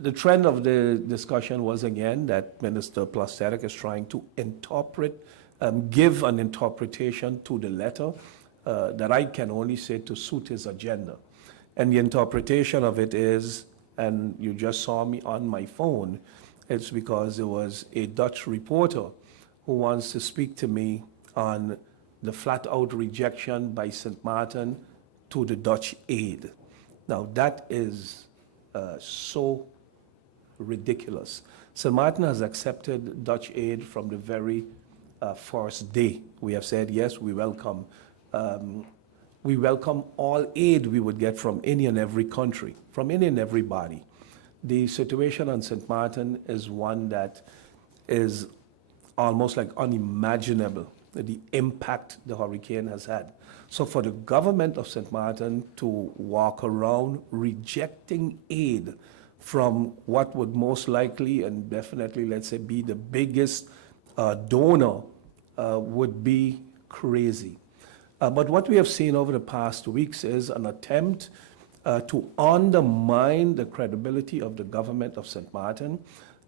the trend of the discussion was again that Minister Plasterk is trying to interpret, give an interpretation to the letter that I can only say to suit his agenda. And the interpretation of it is, and you just saw me on my phone, it's because there was a Dutch reporter who wants to speak to me on the flat-out rejection by St. Martin to the Dutch aid. Now, that is so ridiculous. St. Martin has accepted Dutch aid from the very first day. We have said, yes, we welcome all aid we would get from any and every country, from any and everybody. The situation on St. Martin is one that is almost like unimaginable, the impact the hurricane has had. So for the government of St. Martin to walk around rejecting aid from what would most likely and definitely, let's say, be the biggest donor would be crazy. But what we have seen over the past weeks is an attempt to undermine the credibility of the government of St. Martin.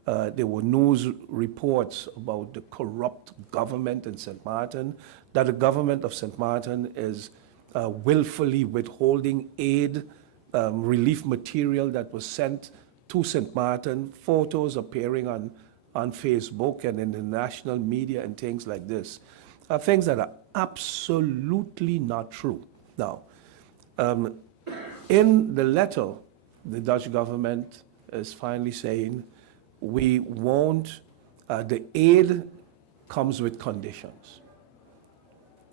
There were news reports about the corrupt government in St. Martin, that the government of St. Martin is willfully withholding aid, relief material that was sent to St. Martin, photos appearing on Facebook and in the national media and things like this. Things that are absolutely not true. Now, in the letter, the Dutch government is finally saying, we won't, the aid comes with conditions.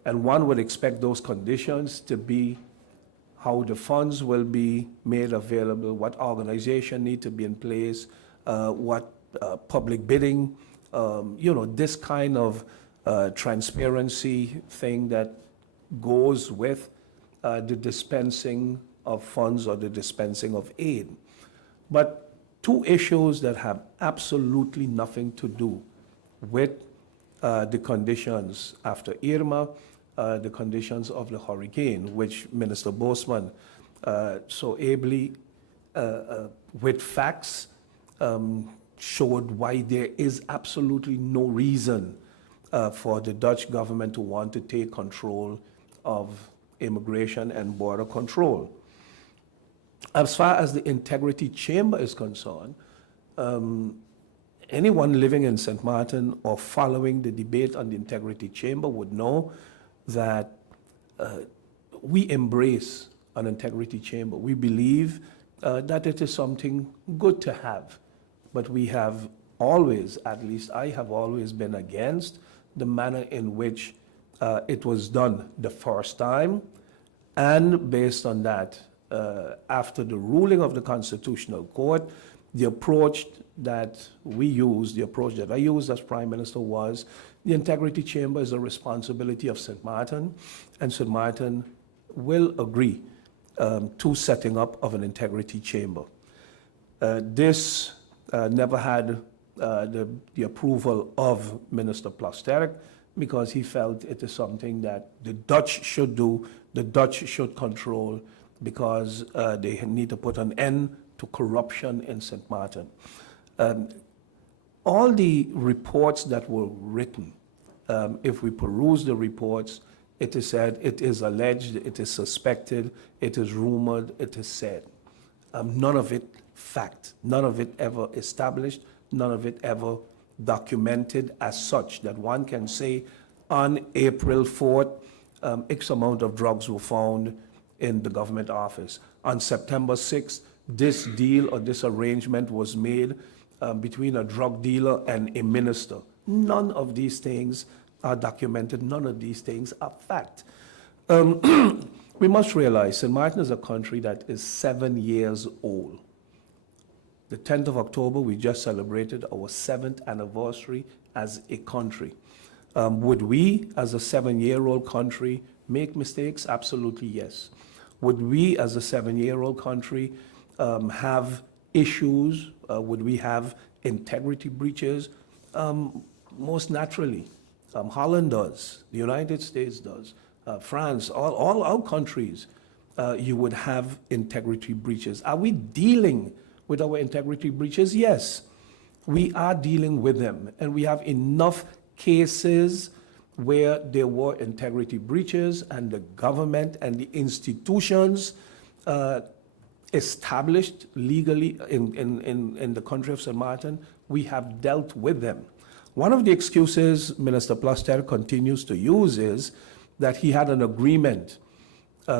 And one would expect those conditions to be how the funds will be made available, what organization need to be in place, what public bidding, this kind of transparency thing that goes with the dispensing of funds or the dispensing of aid. But two issues that have absolutely nothing to do with the conditions after Irma, the conditions of the hurricane, which Minister Bosman so ably, with facts, showed why there is absolutely no reason for the Dutch government to want to take control of immigration and border control. As far as the Integrity Chamber is concerned, anyone living in St. Martin or following the debate on the Integrity Chamber would know that we embrace an Integrity Chamber. We believe that it is something good to have, but we have always, at least I have always been against the manner in which it was done the first time, and based on that, after the ruling of the Constitutional Court, the approach that we used, the approach that I used as Prime Minister was, the Integrity Chamber is a responsibility of St. Martin, and St. Martin will agree to setting up of an Integrity Chamber. This never had the approval of Minister Plasterk because he felt it is something that the Dutch should do, the Dutch should control, because they need to put an end to corruption in St. Martin. All the reports that were written, if we peruse the reports, it is said, it is alleged, it is suspected, it is rumored, it is said. None of it fact, none of it ever established, none of it ever documented as such that one can say on April 4th, X amount of drugs were found in the government office. On September 6th, this deal or this arrangement was made between a drug dealer and a minister. None of these things are documented. None of these things are fact. We must realize St. Martin is a country that is 7 years old. The 10th of October, we just celebrated our 7th anniversary as a country. Would we, as a 7-year-old country, make mistakes? Absolutely yes. Would we, as a 7-year-old country, have issues? Would we have integrity breaches? Most naturally. Holland does, the United States does, France, all our countries, you would have integrity breaches. Are we dealing with our integrity breaches? Yes, we are dealing with them, and we have enough cases where there were integrity breaches and the government and the institutions established legally in the country of St. Martin, we have dealt with them. One of the excuses Minister Plaster continues to use is that he had an agreement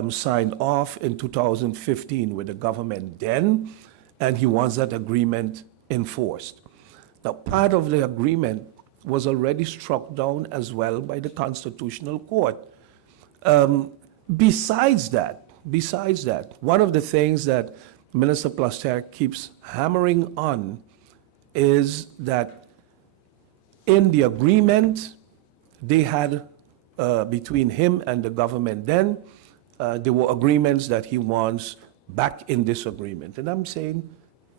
signed off in 2015 with the government then, and he wants that agreement enforced. Now, part of the agreement was already struck down as well by the Constitutional Court. Besides that, one of the things that Minister Plaster keeps hammering on is that in the agreement they had between him and the government then, there were agreements that he wants back in this agreement. And I'm saying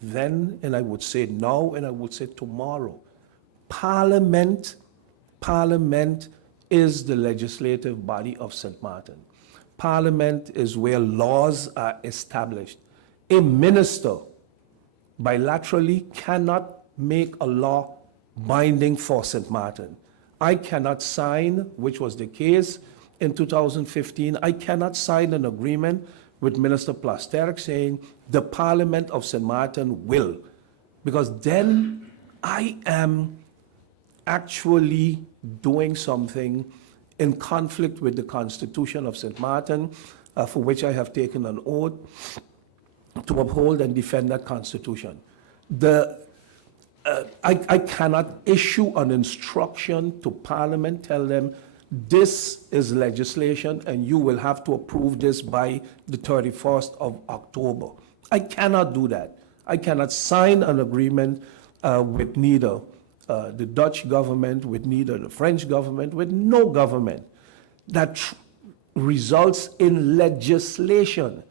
then, and I would say now, and I would say tomorrow. Parliament is the legislative body of St. Martin. Parliament is where laws are established. A minister bilaterally cannot make a law binding for St. Martin. I cannot sign, which was the case in 2015, I cannot sign an agreement with Minister Plasterk saying the Parliament of St. Martin will, because then I am actually doing something in conflict with the Constitution of St. Martin, for which I have taken an oath to uphold and defend that Constitution. I cannot issue an instruction to Parliament, tell them this is legislation and you will have to approve this by the 31st of October. I cannot do that. I cannot sign an agreement with neither the Dutch government, with neither the French government, with no government that results in legislation.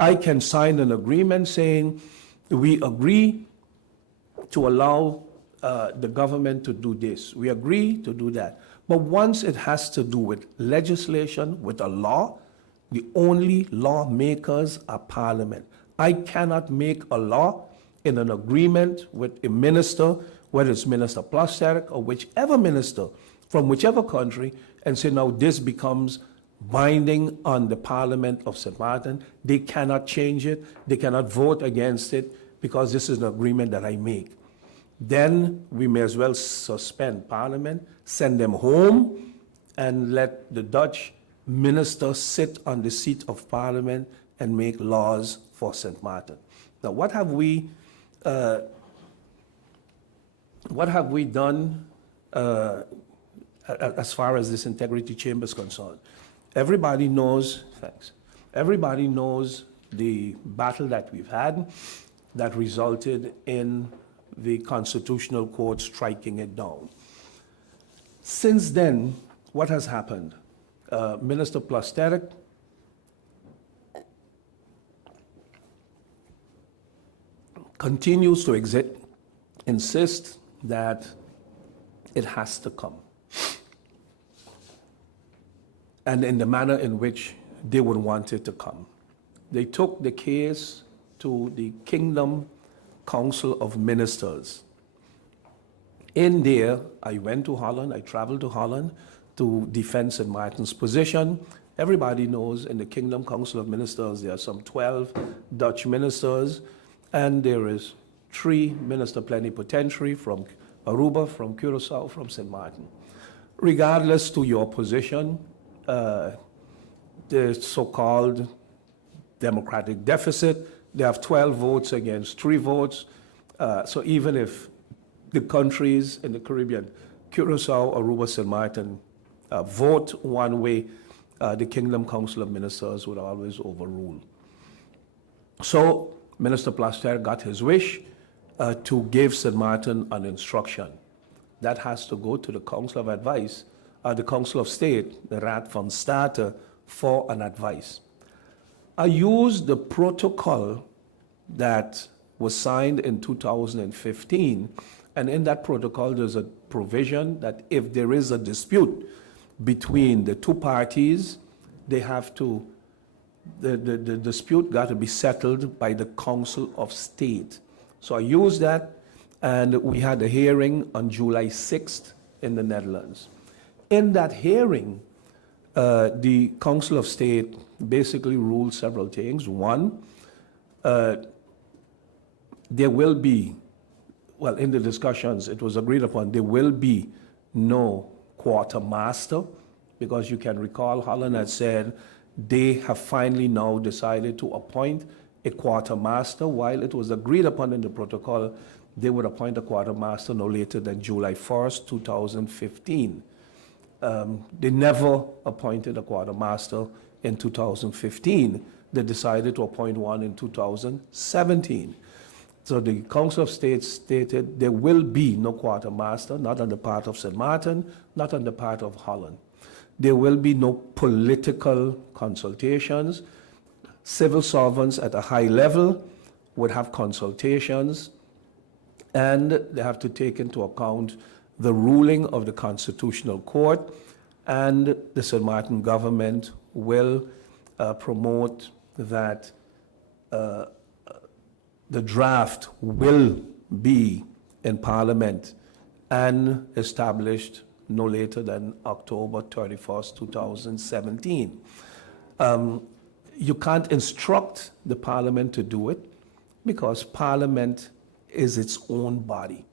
I can sign an agreement saying we agree to allow the government to do this. We agree to do that. But once it has to do with legislation, with a law, the only lawmakers are Parliament. I cannot make a law in an agreement with a minister, whether it's Minister Plasterk or whichever minister from whichever country, and say, now this becomes binding on the Parliament of St. Martin. They cannot change it. They cannot vote against it because this is an agreement that I make. Then we may as well suspend Parliament, send them home, and let the Dutch minister sit on the seat of Parliament and make laws for St. Martin. Now, what have we done as far as this integrity chamber is concerned? Everybody knows, thanks. Everybody knows the battle that we've had that resulted in the Constitutional Court striking it down. Since then, what has happened? Minister Plasterk continues to insist that it has to come, and in the manner in which they would want it to come. They took the case to the Kingdom Council of Ministers. In there, I went to Holland, I traveled to Holland to defend St. Martin's position. Everybody knows in the Kingdom Council of Ministers there are some 12 Dutch ministers, and there is 3 minister plenipotentiary from Aruba, from Curacao, from St. Martin. Regardless to your position, the so-called democratic deficit, they have 12 votes against 3 votes. So even if the countries in the Caribbean, Curacao, Aruba, St. Martin, vote one way, the Kingdom Council of Ministers would always overrule. So Minister Plaster got his wish to give St. Martin an instruction. That has to go to the Council of Advice, the Council of State, the Raad van State, for an advice. I used the protocol that was signed in 2015, and in that protocol there's a provision that if there is a dispute between the 2 parties, they have to, the dispute got to be settled by the Council of State. So I used that, and we had a hearing on July 6th in the Netherlands. In that hearing, the Council of State basically ruled several things. One, there will be, well, in the discussions, it was agreed upon, there will be no quartermaster, because you can recall Holland had said they have finally now decided to appoint a quartermaster. While it was agreed upon in the protocol, they would appoint a quartermaster no later than July 1st, 2015. They never appointed a quartermaster in 2015. They decided to appoint one in 2017. So the Council of State stated there will be no quartermaster, not on the part of St. Martin, not on the part of Holland. There will be no political consultations. Civil servants at a high level would have consultations, and they have to take into account the ruling of the Constitutional Court, and the St. Martin government will promote that the draft will be in Parliament and established no later than October 31st, 2017. You can't instruct the Parliament to do it because Parliament is its own body,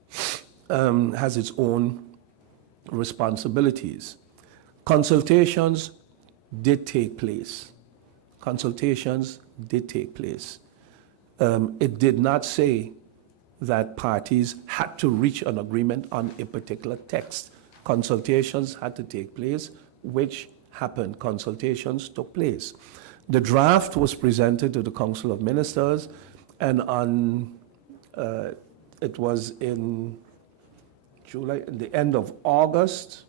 has its own responsibilities. Consultations did take place. Consultations did take place. It did not say that parties had to reach an agreement on a particular text. Consultations had to take place, which happened. Consultations took place. The draft was presented to the Council of Ministers, and it was in July, the end of August.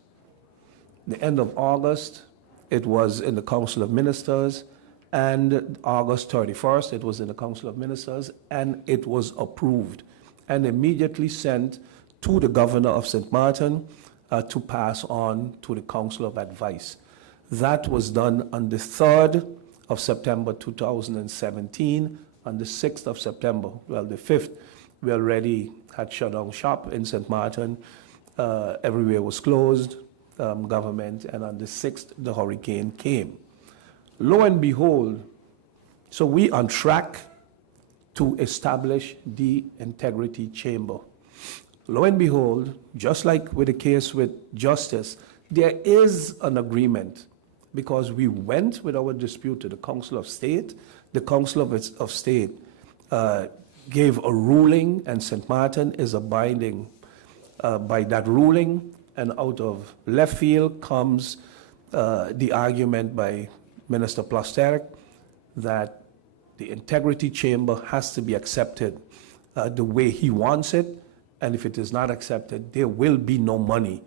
It was in the Council of Ministers, and August 31st, it was in the Council of Ministers, and it was approved and immediately sent to the Governor of St. Martin to pass on to the Council of Advice. That was done on the 3rd of September 2017. On the 6th of September, well, the 5th, we already had shut down shop in St. Martin. Everywhere was closed, government, and on the 6th, the hurricane came. Lo and behold, so we on track to establish the integrity chamber. Lo and behold, just like with the case with justice, there is an agreement because we went with our dispute to the Council of State. The Council of State gave a ruling, and St. Martin is abiding by that ruling, and out of left field comes the argument by Minister Plasterk that the integrity chamber has to be accepted the way he wants it, and if it is not accepted, there will be no money,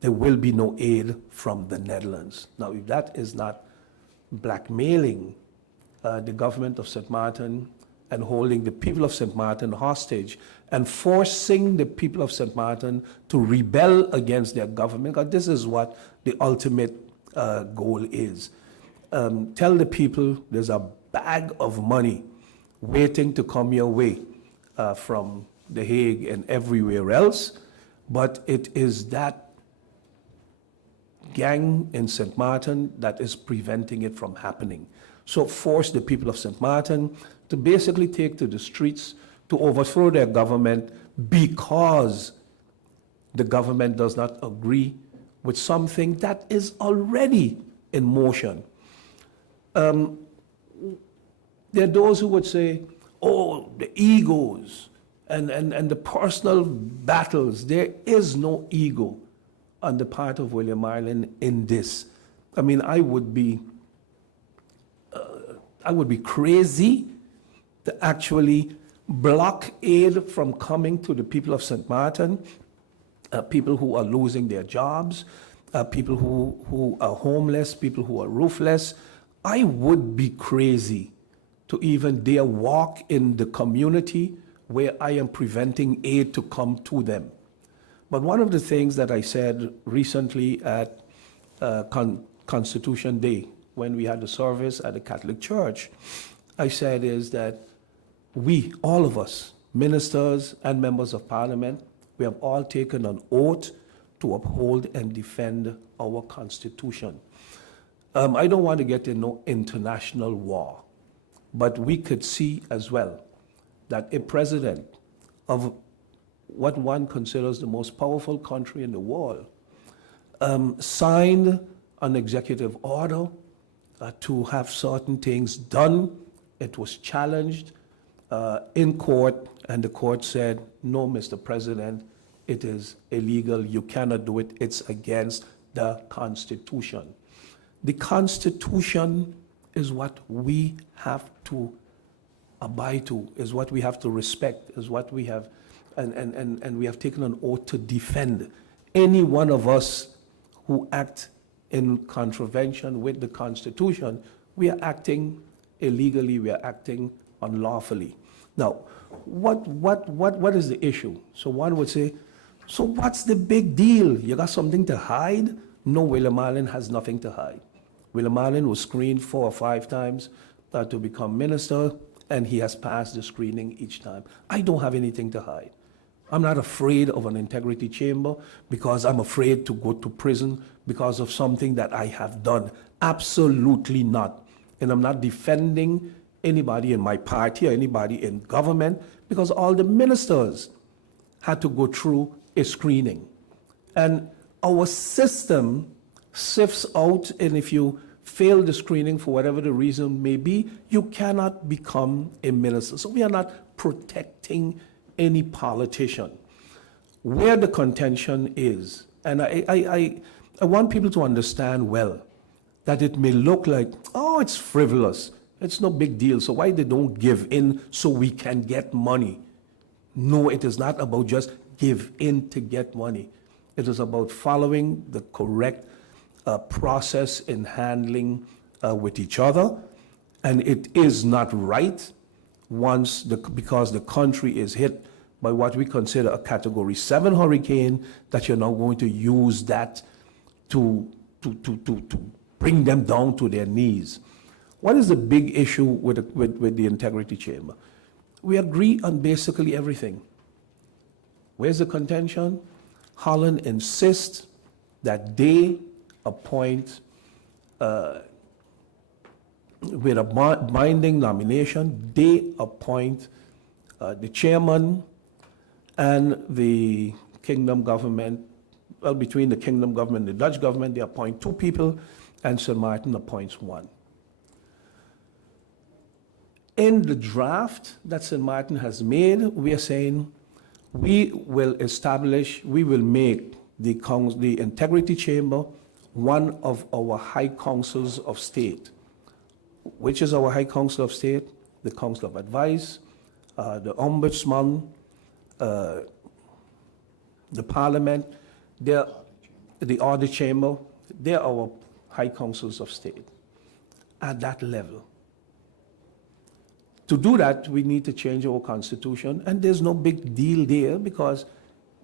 there will be no aid from the Netherlands. Now, if that is not blackmailing the government of St. Martin and holding the people of St. Martin hostage and forcing the people of St. Martin to rebel against their government, because this is what the ultimate goal is. Tell the people there's a bag of money waiting to come your way from The Hague and everywhere else, but it is that gang in St. Martin that is preventing it from happening. So force the people of St. Martin to basically take to the streets to overthrow their government because the government does not agree with something that is already in motion. There are those who would say, oh, the egos and the personal battles. There is no ego on the part of William Marlin in this. I mean, I would be crazy to actually block aid from coming to the people of St. Martin, people who are losing their jobs, people who are homeless, people who are roofless. I would be crazy to even dare walk in the community where I am preventing aid to come to them. But one of the things that I said recently at Constitution Day, when we had the service at the Catholic Church, I said is that we, all of us, ministers, and members of parliament, we have all taken an oath to uphold and defend our Constitution. I don't want to get in no international war, but we could see as well that a president of what one considers the most powerful country in the world signed an executive order to have certain things done. It was challenged in court, and the court said, no, Mr. President, it is illegal. You cannot do it. It's against the Constitution. The Constitution is what we have to abide to, is what we have to respect, is what we have, and we have taken an oath to defend. Any one of us who act in contravention with the Constitution, we are acting illegally, we are acting unlawfully. Now, what is the issue? So one would say, so what's the big deal? You got something to hide? No, William Marlin has nothing to hide. William Marlin was screened 4 or 5 times to become minister, and he has passed the screening each time. I don't have anything to hide. I'm not afraid of an integrity chamber because I'm afraid to go to prison because of something that I have done. Absolutely not. And I'm not defending anybody in my party or anybody in government because all the ministers had to go through a screening. And our system sifts out, and if you fail the screening for whatever the reason may be, you cannot become a minister. So we are not protecting any politician. Where the contention is, and I want people to understand well that it may look like, oh, it's frivolous, it's no big deal, so why they don't give in so we can get money? No, it is not about just give in to get money. It is about following the correct process in handling with each other, and it is not right because the country is hit by what we consider a Category 7 hurricane, that you're now going to use that to bring them down to their knees. What is the big issue with the Integrity Chamber? We agree on basically everything. Where's the contention? Holland insists that they appoint with a binding nomination, they appoint the chairman and the kingdom government. Well, between the kingdom government and the Dutch government, they appoint 2 people, and St. Martin appoints 1. In the draft that St. Martin has made, we are saying we will make the Integrity Chamber one of our High Councils of State. Which is our High Council of State? The Council of Advice, the Ombudsman, the Parliament, the Audit Chamber. They're our High Councils of State at that level. To do that, we need to change our Constitution, and there's no big deal there because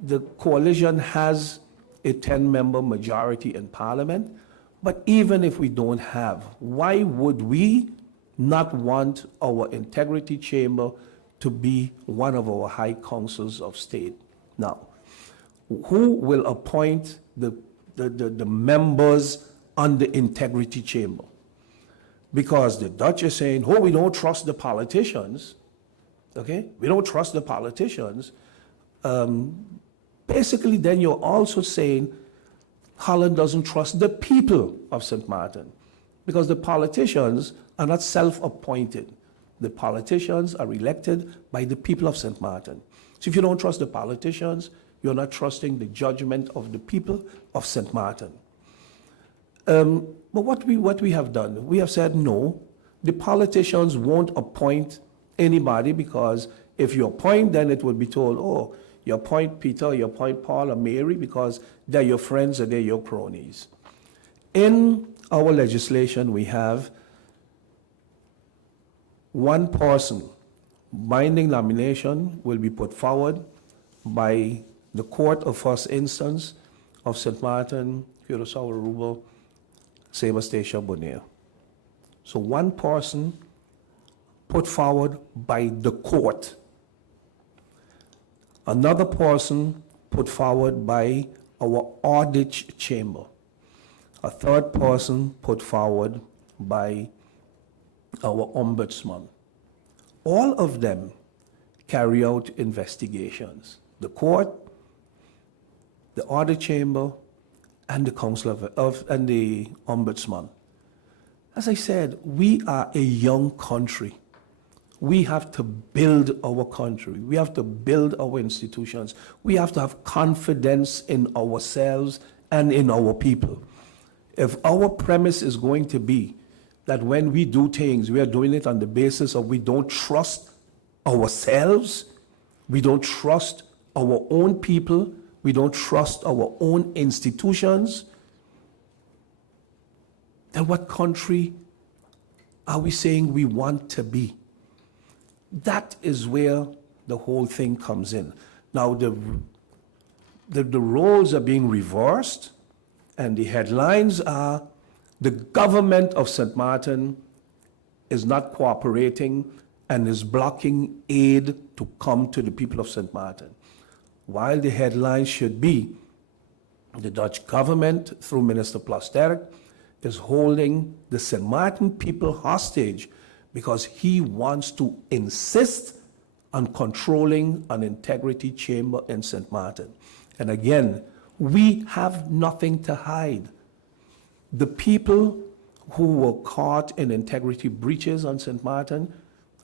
the coalition has a 10-member majority in Parliament. But even if we don't have, why would we not want our Integrity Chamber to be one of our High Councils of State? Now, who will appoint the members on the Integrity Chamber? Because the Dutch are saying, oh, we don't trust the politicians, okay? We don't trust the politicians. Basically, then you're also saying Holland doesn't trust the people of St. Martin, because the politicians are not self-appointed. The politicians are elected by the people of St. Martin. So if you don't trust the politicians, you're not trusting the judgment of the people of St. Martin. But what we have done, we have said no, the politicians won't appoint anybody, because if you appoint, then it will be told, oh, you appoint Peter, you appoint Paul or Mary because they're your friends or they're your cronies. In our legislation, we have one person. Binding nomination will be put forward by the Court of First Instance of St. Martin, Curaçao, Aruba, Sabre Station, Bonaire. So one person put forward by the court. Another person put forward by our audit chamber. A third person put forward by our ombudsman. All of them carry out investigations. The court, the audit chamber, and the council and the ombudsman. As I said, we are a young country. We have to build our country. We have to build our institutions. We have to have confidence in ourselves and in our people. If our premise is going to be that when we do things, we are doing it on the basis of we don't trust ourselves, we don't trust our own people, we don't trust our own institutions, then what country are we saying we want to be? That is where the whole thing comes in. Now, the roles are being reversed, and the headlines are, the government of St. Martin is not cooperating and is blocking aid to come to the people of St. Martin. While the headlines should be, the Dutch government, through Minister Plasterk, is holding the St. Martin people hostage because he wants to insist on controlling an integrity chamber in St. Martin. And again, we have nothing to hide. The people who were caught in integrity breaches on St. Martin,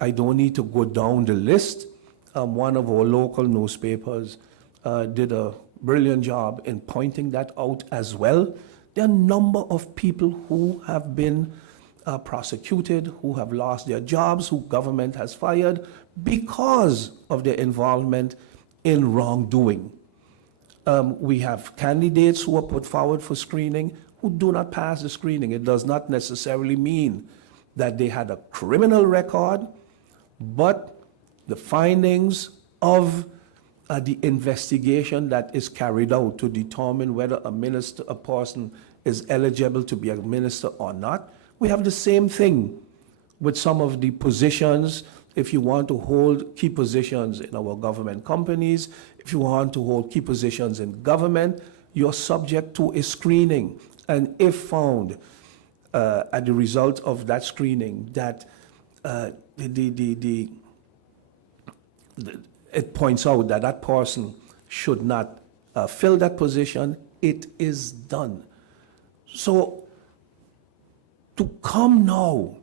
I don't need to go down the list. One of our local newspapers did a brilliant job in pointing that out as well. There are a number of people who have been prosecuted, who have lost their jobs, who government has fired because of their involvement in wrongdoing. We have candidates who are put forward for screening who do not pass the screening. It does not necessarily mean that they had a criminal record, but the findings of the investigation that is carried out to determine whether a person is eligible to be a minister or not. We have the same thing with some of the positions. If you want to hold key positions in our government companies, if you want to hold key positions in government, you're subject to a screening. And if found at the result of that screening that it points out that that person should not fill that position, it is done. So to come now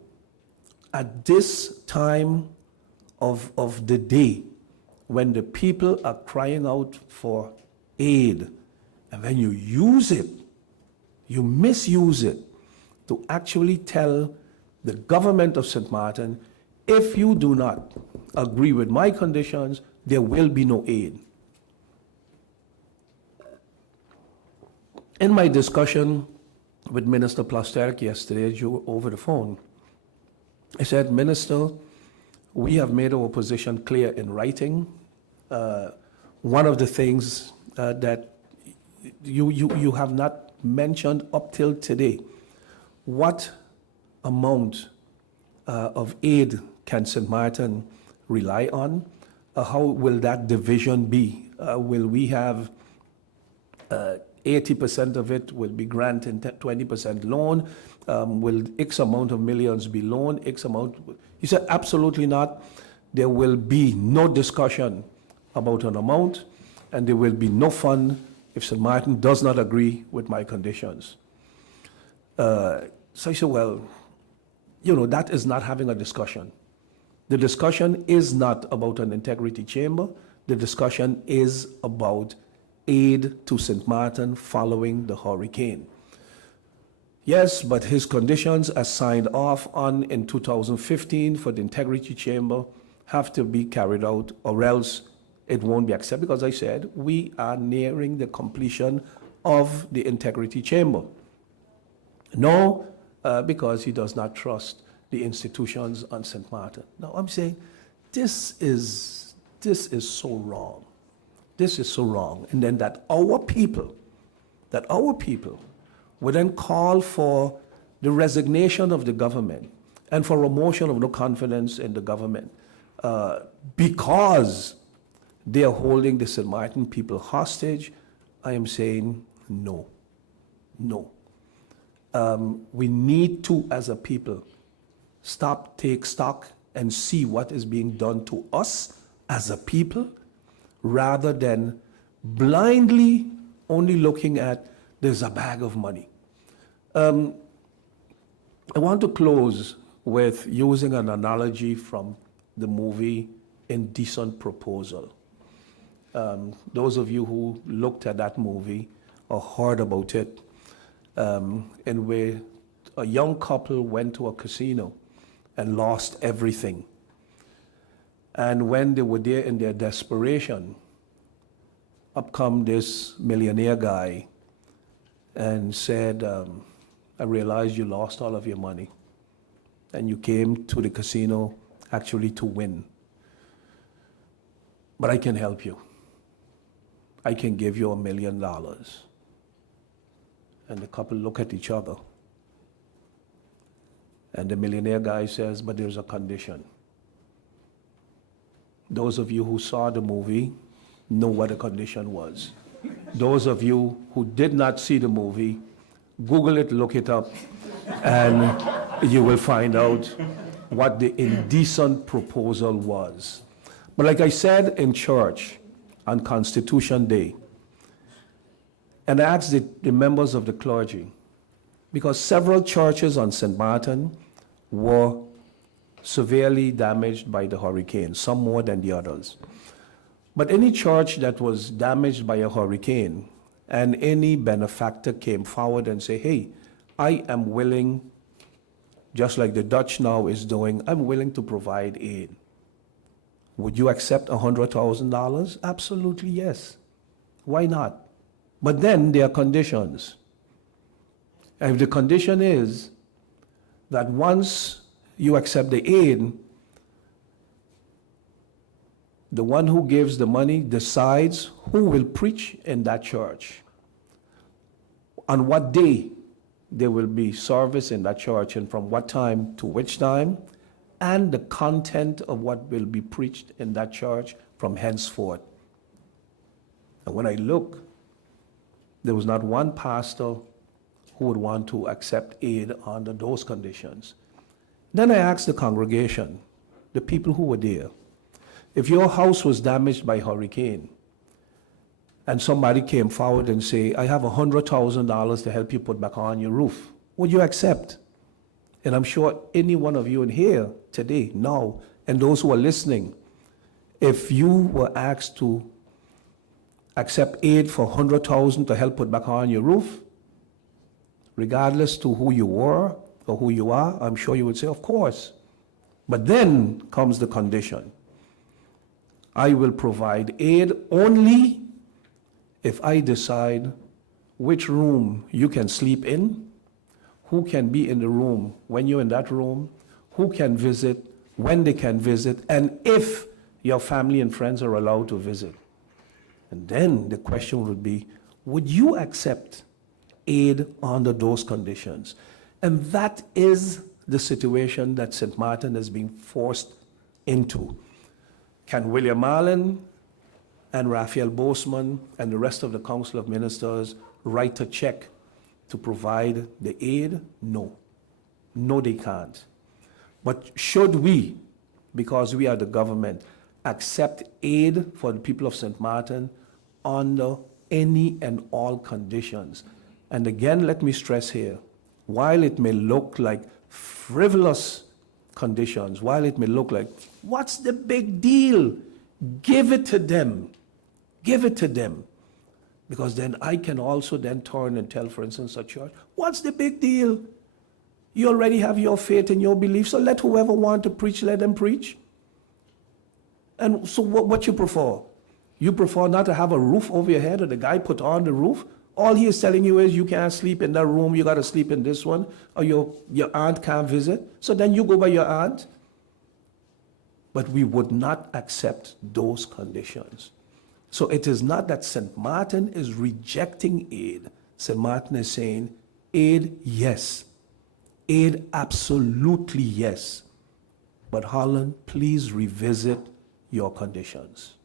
at this time of the day when the people are crying out for aid, and when you use it, you misuse it to actually tell the government of St. Martin, if you do not agree with my conditions, there will be no aid. In my discussion with Minister Plasterk yesterday over the phone, I said, Minister, we have made our position clear in writing. One of the things that you have not mentioned up till today, what amount of aid can St. Martin rely on? How will that division be? Will we have 80% of it will be grant and 20% loan? Will X amount of millions be loaned? X amount? He said, absolutely not. There will be no discussion about an amount, and there will be no fund if St. Martin does not agree with my conditions. So I said, well, that is not having a discussion. The discussion is not about an integrity chamber. The discussion is about aid to St. Martin following the hurricane. Yes, but his conditions as signed off on in 2015 for the integrity chamber have to be carried out, or else it won't be accepted, because I said we are nearing the completion of the integrity chamber. No, because he does not trust the institutions on St. Martin. Now I'm saying this is so wrong. This is so wrong. And then that our people would then call for the resignation of the government and for a motion of no confidence in the government because they are holding the St. Martin people hostage. I am saying no, no. We need to, as a people, stop, take stock, and see what is being done to us as a people, rather than blindly only looking at there's a bag of money. I want to close with using an analogy from the movie Indecent Proposal. Those of you who looked at that movie or heard about it, and where a young couple went to a casino and lost everything. And when they were there in their desperation, up come this millionaire guy and said, I realized you lost all of your money and you came to the casino actually to win. But I can help you. I can give you $1 million. And the couple look at each other. And the millionaire guy says, but there's a condition. Those of you who saw the movie know what the condition was. Those of you who did not see the movie, Google it, look it up, and you will find out what the indecent proposal was. But like I said in church on Constitution Day, and I asked the members of the clergy, because several churches on St. Martin were severely damaged by the hurricane, some more than the others. But any church that was damaged by a hurricane and any benefactor came forward and say, hey, I am willing, just like the Dutch now is doing, I'm willing to provide aid. Would you accept $100,000? Absolutely yes. Why not? But then there are conditions. And if the condition is that once you accept the aid, the one who gives the money decides who will preach in that church, on what day there will be service in that church, and from what time to which time, and the content of what will be preached in that church from henceforth. And when I look, there was not one pastor who would want to accept aid under those conditions. Then I asked the congregation, the people who were there, if your house was damaged by hurricane and somebody came forward and say, I have $100,000 to help you put back on your roof, would you accept? And I'm sure any one of you in here today, now, and those who are listening, if you were asked to accept aid for $100,000 to help put back on your roof, regardless to who you were or who you are, I'm sure you would say, of course. But then comes the condition. I will provide aid only if I decide which room you can sleep in, who can be in the room when you're in that room, who can visit, when they can visit, and if your family and friends are allowed to visit. And then the question would be, would you accept aid under those conditions? And that is the situation that St. Martin is being forced into. Can William Marlin and Raphael Boseman and the rest of the Council of Ministers write a check to provide the aid? No. No, they can't. But should we, because we are the government, accept aid for the people of St. Martin under any and all conditions? And again, let me stress here, while it may look like frivolous conditions, while it may look like, what's the big deal? Give it to them. Give it to them. Because then I can also then turn and tell, for instance, a church, what's the big deal? You already have your faith and your belief, so let whoever want to preach, let them preach. And so what you prefer? You prefer not to have a roof over your head or the guy put on the roof? All he is telling you is you can't sleep in that room, you got to sleep in this one, or your aunt can't visit. So then you go by your aunt. But we would not accept those conditions. So it is not that St. Martin is rejecting aid. St. Martin is saying, aid, yes. Aid, absolutely yes. But Holland, please revisit your conditions.